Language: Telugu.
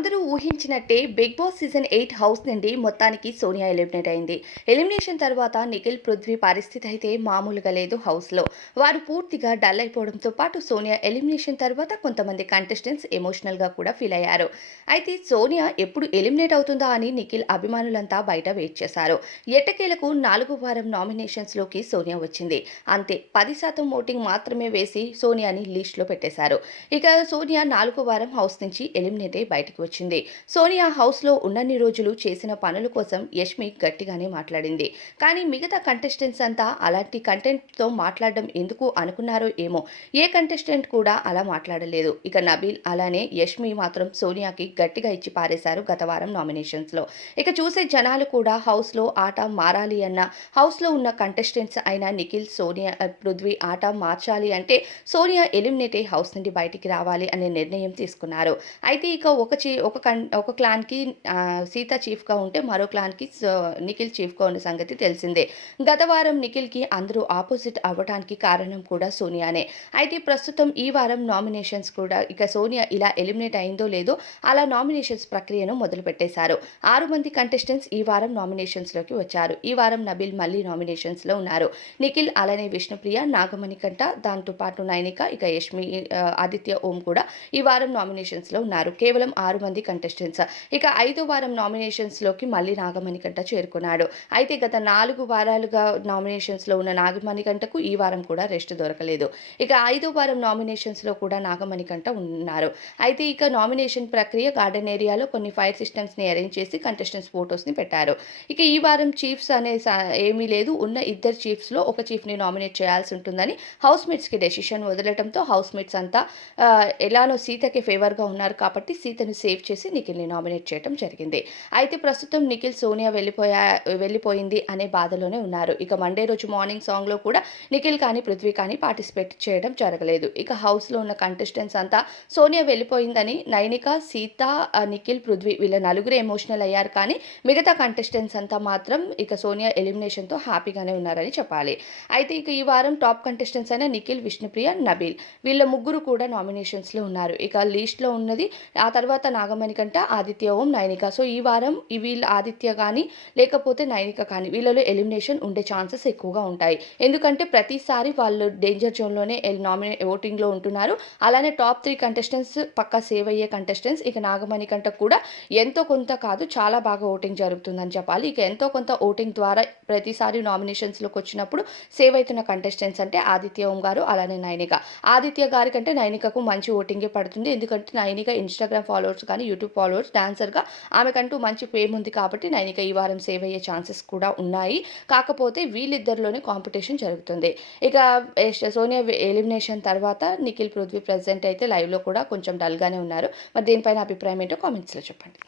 అందరూ ఊహించినట్టే 'బిగ్ బాస్' సీజన్ 8 హౌస్ నుండి మొత్తానికి సోనియా ఎలిమినేట్ అయింది. ఎలిమినేషన్ తర్వాత నిఖిల్, పృథ్వీ పరిస్థితి అయితే మామూలుగా లేదు హౌస్‌లో. వారు పూర్తిగా డల్ అయిపోవడంతో పాటు సోనియా ఎలిమినేషన్ తర్వాత కొంతమంది కంటెస్టెంట్స్ ఎమోషనల్‌గా కూడా ఫీల్ అయ్యారు. అయితే సోనియా ఎప్పుడు ఎలిమినేట్ అవుతుందా అని నిఖిల్ అభిమానులంతా బయట వెయిట్ చేశారు. ఎట్టకేలకు 4వ వారం నామినేషన్స్‌లోకి సోనియా వచ్చింది. అంతే 10% ఓటింగ్ మాత్రమే వేసి సోనియాని లిస్ట్‌లో పెట్టేశారు. ఇక సోనియా 4వ వారం హౌస్ నుంచి ఎలిమినేట్ అయి బయటికి వచ్చింది. సోనియా హౌస్‌లో ఉన్నన్ని రోజులు చేసిన పనుల కోసం యష్మి గట్టిగానే మాట్లాడింది. కానీ మిగతా కంటెస్టెంట్స్ అంతా అలాంటి కంటెంట్‌తో మాట్లాడడం ఎందుకు అనుకున్నారో ఏమో! ఏ కంటెస్టెంట్ కూడా అలా మాట్లాడలేదు. ఇక నబీల్ అలానే యష్మి మాత్రం సోనియాకి గట్టిగా ఇచ్చి పారేశారు గత వారం నామినేషన్స్‌లో. ఇక చూసే జనాలు కూడా హౌస్‌లో ఆట మారాలి అన్న హౌస్‌లో ఉన్న కంటెస్టెంట్స్ అయిన నిఖిల్, సోనియా, పృథ్వీ ఆట మార్చాలి అంటే సోనియా ఎలిమినేట్ అయ్యి హౌస్ నుండి బయటికి రావాలి అనే నిర్ణయం తీసుకున్నారు. అయితే ఇక ఒక క్లాన్‌కి సీత చీఫ్‌గా ఉంటే మరో క్లాన్‌కి నిఖిల్ చీఫ్‌గా ఉన్న సంగతి తెలిసిందే. గత వారం నిఖిల్‌కి అందరూ ఆపోజిట్ అవ్వటానికి కారణం కూడా సోనియానే. అయితే ప్రస్తుతం ఈ వారం నామినేషన్స్ కూడా ఇక సోనియా ఇలా ఎలిమినేట్ అయిందో లేదో అలా నామినేషన్స్ ప్రక్రియను మొదలుపెట్టేశారు. 6 మంది కంటెస్టెంట్స్ ఈ వారం నామినేషన్స్‌లోకి వచ్చారు. ఈ వారం నబీల్ మళ్ళీ నామినేషన్స్‌లో ఉన్నారు. నిఖిల్ అలానే విష్ణుప్రియ, నాగమణికంఠ దాంతో పాటు నైనిక ఇక యష్మి, ఆదిత్య ఓం కూడా ఈ వారం నామినేషన్స్‌లో ఉన్నారు. కేవలం 6 మంది కంటెస్టెంట్స్. ఇక 5వ వారం నామినేషన్స్‌లోకి మళ్ళీ నాగమణికంఠ చేరుకున్నాడు. అయితే గత 4 వారాలుగా నామినేషన్స్‌లో ఉన్న నాగమణికంఠకు ఈ వారం కూడా రెస్ట్ దొరకలేదు. ఇక 5వ వారం నామినేషన్స్‌లో కూడా నాగమణికంఠ ఉన్నారు. అయితే ఇక నామినేషన్ ప్రక్రియ గార్డెన్ ఏరియాలో కొన్ని ఫైర్ సిస్టమ్స్‌ని అరేంజ్ చేసి కంటెస్టెంట్స్ ఫోటోస్‌ని పెట్టారు. ఇక ఈ వారం చీఫ్స్ అనే ఏమీ లేదు. ఉన్న ఇద్దరు చీఫ్స్‌లో ఒక చీఫ్‌ని నామినేట్ చేయాల్సి ఉంటుందని హౌస్‌మేట్స్‌కి డెసిషన్ వదలటంతో హౌస్‌మేట్స్ అంతా ఎలానో సీతకి ఫేవర్‌గా ఉన్నారు కాబట్టి సీతను సేవ్ చేసి నిఖిల్‌ని నామినేట్ చేయడం జరిగింది. అయితే ప్రస్తుతం నిఖిల్, సోనియా వెళ్ళిపోయింది అనే బాధలోనే ఉన్నారు. ఇక మండే రోజు మార్నింగ్ సాంగ్‌లో కూడా నిఖిల్ కానీ, పృథ్వీ కానీ పార్టిసిపేట్ చేయడం జరగలేదు. ఇక హౌస్‌లో ఉన్న కంటెస్టెంట్స్ అంతా సోనియా వెళ్ళిపోయిందని నైనిక, సీత, నిఖిల్, పృథ్వీ వీళ్ళ నలుగురే ఎమోషనల్ అయ్యారు కానీ మిగతా కంటెస్టెంట్స్ అంతా మాత్రం ఇక సోనియా ఎలిమినేషన్‌తో హ్యాపీగానే ఉన్నారని చెప్పాలి. అయితే ఇక ఈ వారం టాప్ కంటెస్టెంట్స్ అయిన నిఖిల్, విష్ణుప్రియ, నబీల్ వీళ్ళ ముగ్గురు కూడా నామినేషన్స్‌లో ఉన్నారు. ఇక లిస్ట్‌లో ఉన్నది ఆ తర్వాత నాగమణికంఠ, ఆదిత్య ఓం, నైనిక. సో ఈ వారం వీళ్ళు ఆదిత్య కానీ లేకపోతే నైనిక కానీ వీళ్ళలో ఎలిమినేషన్ ఉండే ఛాన్సెస్ ఎక్కువగా ఉంటాయి. ఎందుకంటే ప్రతిసారి వాళ్ళు డేంజర్ జోన్‌లోనే ఓటింగ్‌లో ఉంటున్నారు. అలానే టాప్ 3 కంటెస్టెంట్స్ పక్కా సేవ్ అయ్యే కంటెస్టెంట్స్. ఇక నాగమణికంఠకు కూడా ఎంతో కొంత కాదు చాలా బాగా ఓటింగ్ జరుగుతుందని చెప్పాలి. ఇక ఎంతో కొంత ఓటింగ్ ద్వారా ప్రతిసారి నామినేషన్స్‌లోకి వచ్చినప్పుడు సేవ్ అయితున్న కంటెస్టెంట్స్ అంటే ఆదిత్య ఓం గారు అలానే నైనిక. ఆదిత్య గారి కంటే నైనికకు మంచి ఓటింగే పడుతుంది. ఎందుకంటే నైనిక ఇన్‌స్టాగ్రామ్ ఫాలోవర్స్ కానీ, యూట్యూబ్ ఫాలోవర్స్ డాన్సర్‌గా ఆమెకంటూ మంచి ఫేమ్ ఉంది కాబట్టి నైనిక ఈ వారం సేవ్ అయ్యే ఛాన్సెస్ కూడా ఉన్నాయి. కాకపోతే వీళ్ళిద్దరిలోనే కాంపిటీషన్ జరుగుతుంది. ఇక సోనియా ఎలిమినేషన్ తర్వాత నిఖిల్, పృథ్వీ ప్రెజెంట్ అయితే లైవ్‌లో కూడా కొంచెం డల్‌గానే ఉన్నారు. మరి దీనిపైన అభిప్రాయం ఏంటో కామెంట్స్‌లో చెప్పండి.